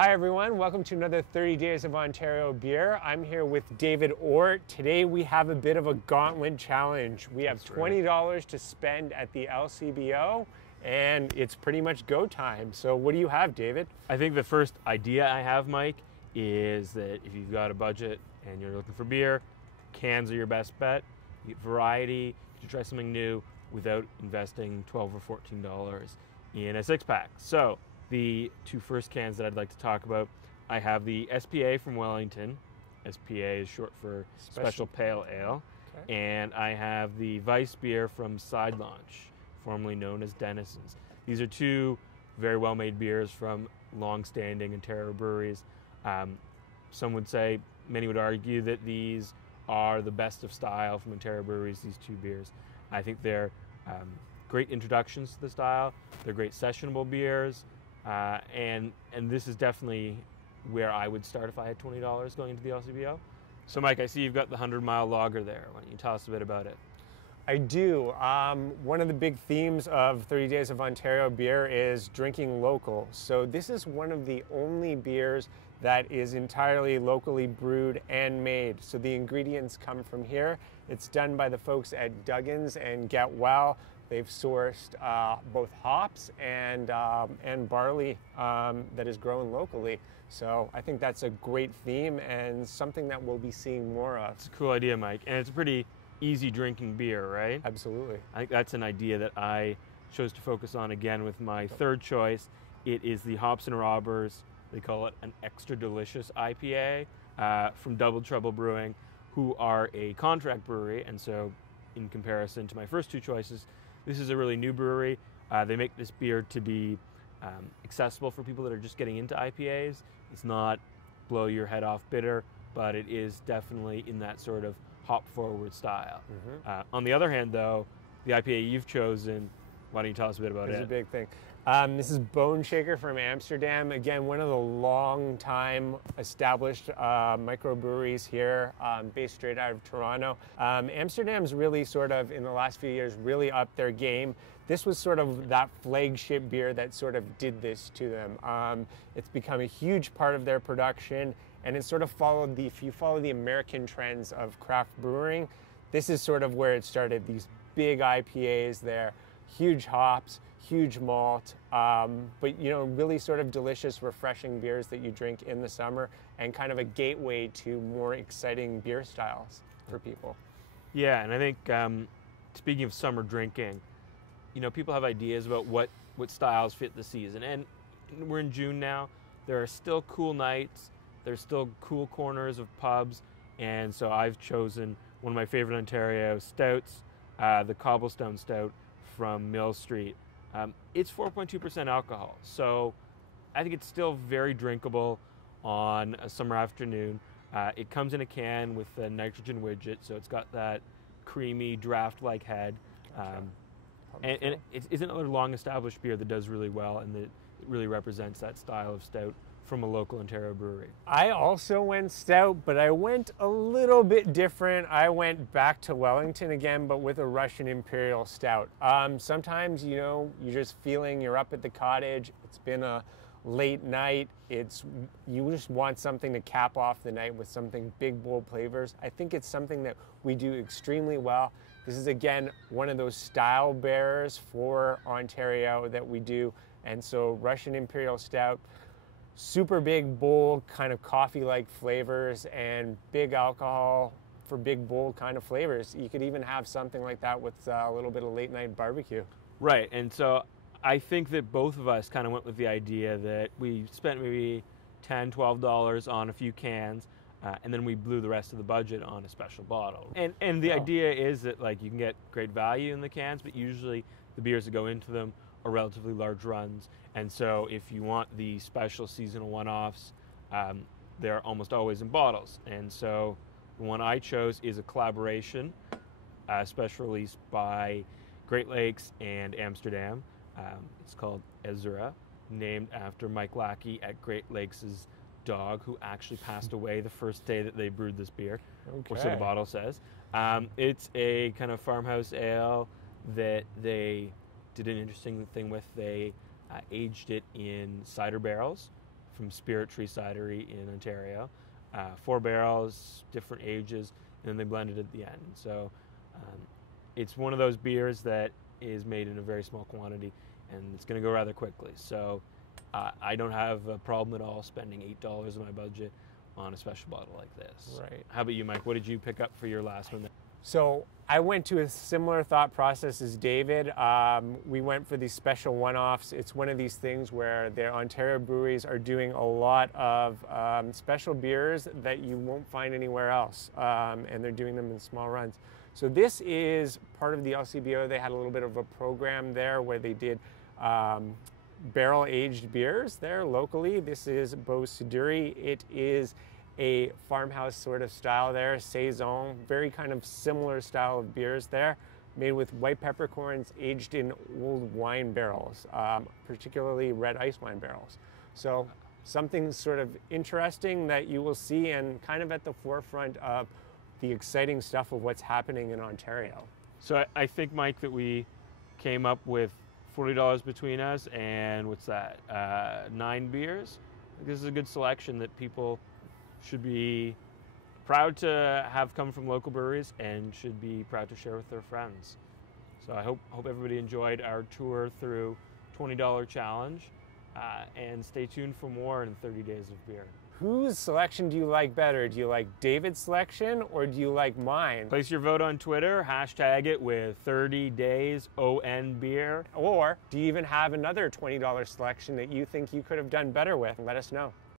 Hi everyone, welcome to another 30 Days of Ontario Beer. I'm here with David Ort. Today we have a bit of a gauntlet challenge. We have $20 to spend at the LCBO and it's pretty much go time. So what do you have, David? I think the first idea I have, Mike, is that if you've got a budget and you're looking for beer, cans are your best bet. You get variety, you try something new without investing $12 or $14 in a six-pack. So the two first cans that I'd like to talk about, I have the SPA from Wellington. SPA is short for Special Pale Ale. Okay. And I have the Weiss beer from Side Launch, formerly known as Dennison's. These are two very well-made beers from long-standing Ontario breweries. Some would say, many would argue that these are the best of style from Ontario breweries, these two beers. I think they're great introductions to the style. They're great sessionable beers. And this is definitely where I would start if I had $20 going into the LCBO. So Mike, I see you've got the 100-mile lager there. Why don't you tell us a bit about it? I do. One of the big themes of 30 Days of Ontario Beer is drinking local. So this is one of the only beers that is entirely locally brewed and made. So the ingredients come from here. It's done by the folks at Duggan's and Get Well. They've sourced both hops and barley that is grown locally. So I think that's a great theme and something that we'll be seeing more of. It's a cool idea, Mike. And it's a pretty easy drinking beer, right? Absolutely. I think that's an idea that I chose to focus on again with my third choice. It is the Hops and Robbers. They call it an extra delicious IPA from Double Trouble Brewing, who are a contract brewery. And so in comparison to my first two choices, this is a really new brewery. They make this beer to be accessible for people that are just getting into IPAs. It's not blow your head off bitter, but it is definitely in that sort of hop forward style. Mm-hmm. On the other hand, though, the IPA you've chosen, why don't you tell us a bit about it? It's a big thing. This is Bone Shaker from Amsterdam. Again, one of the long time established microbreweries here, based straight out of Toronto. Amsterdam's really sort of, in the last few years, really upped their game. This was sort of that flagship beer that sort of did this to them. It's become a huge part of their production, and it sort of followed if you follow the American trends of craft brewing, this is sort of where it started, these big IPAs there. Huge hops, huge malt, but really sort of delicious, refreshing beers that you drink in the summer and kind of a gateway to more exciting beer styles for people. Yeah, and I think speaking of summer drinking, people have ideas about what styles fit the season. And we're in June now. There are still cool nights. There's still cool corners of pubs. And so I've chosen one of my favorite Ontario stouts, the Cobblestone Stout from Mill Street. It's 4.2% alcohol, so I think it's still very drinkable on a summer afternoon. It comes in a can with a nitrogen widget, so it's got that creamy draft-like head. And it's another long-established beer that does really well and that really represents that style of stout from a local Ontario brewery. I also went stout, but I went a little bit different. I went back to Wellington again, but with a Russian Imperial Stout. Sometimes, you're just feeling you're up at the cottage. It's been a late night. You just want something to cap off the night with something big, bold flavors. I think it's something that we do extremely well. This is, again, one of those style bearers for Ontario that we do. And so Russian Imperial Stout, super big, bold, kind of coffee-like flavors and big alcohol for big, bold kind of flavors. You could even have something like that with a little bit of late-night barbecue. Right, and so I think that both of us kind of went with the idea that we spent maybe $10, $12 on a few cans, and then we blew the rest of the budget on a special bottle. And the idea is that you can get great value in the cans, but usually the beers that go into them are relatively large runs. And so if you want the special seasonal one-offs, they're almost always in bottles. And so the one I chose is a collaboration, special release by Great Lakes and Amsterdam. It's called Ezra, named after Mike Lackey at Great Lakes' dog, who actually passed away the first day that they brewed this beer, or so the bottle says. It's a kind of farmhouse ale that they did an interesting thing with. They aged it in cider barrels from Spirit Tree Cidery in Ontario. 4 barrels, different ages, and then they blend it at the end. So it's one of those beers that is made in a very small quantity, and it's going to go rather quickly. So I don't have a problem at all spending $8 of my budget on a special bottle like this. Right. How about you, Mike? What did you pick up for your last one? So I went to a similar thought process as David. We went for these special one-offs. It's one of these things where the Ontario breweries are doing a lot of special beers that you won't find anywhere else, and they're doing them in small runs. So this is part of the LCBO. They had a little bit of a program there where they did barrel-aged beers there locally. This is Beau Siduri. It is a farmhouse sort of style there, saison, very kind of similar style of beers there, made with white peppercorns aged in old wine barrels, particularly red ice wine barrels. So something sort of interesting that you will see and kind of at the forefront of the exciting stuff of what's happening in Ontario. So I think, Mike, that we came up with $40 between us, and what's that, 9 beers? I think this is a good selection that people should be proud to have come from local breweries and should be proud to share with their friends. So I hope everybody enjoyed our tour through $20 Challenge, and stay tuned for more in 30 Days of Beer. Whose selection do you like better? Do you like David's selection or do you like mine? Place your vote on Twitter, hashtag it with 30 Days ON Beer. Or do you even have another $20 selection that you think you could have done better with? Let us know.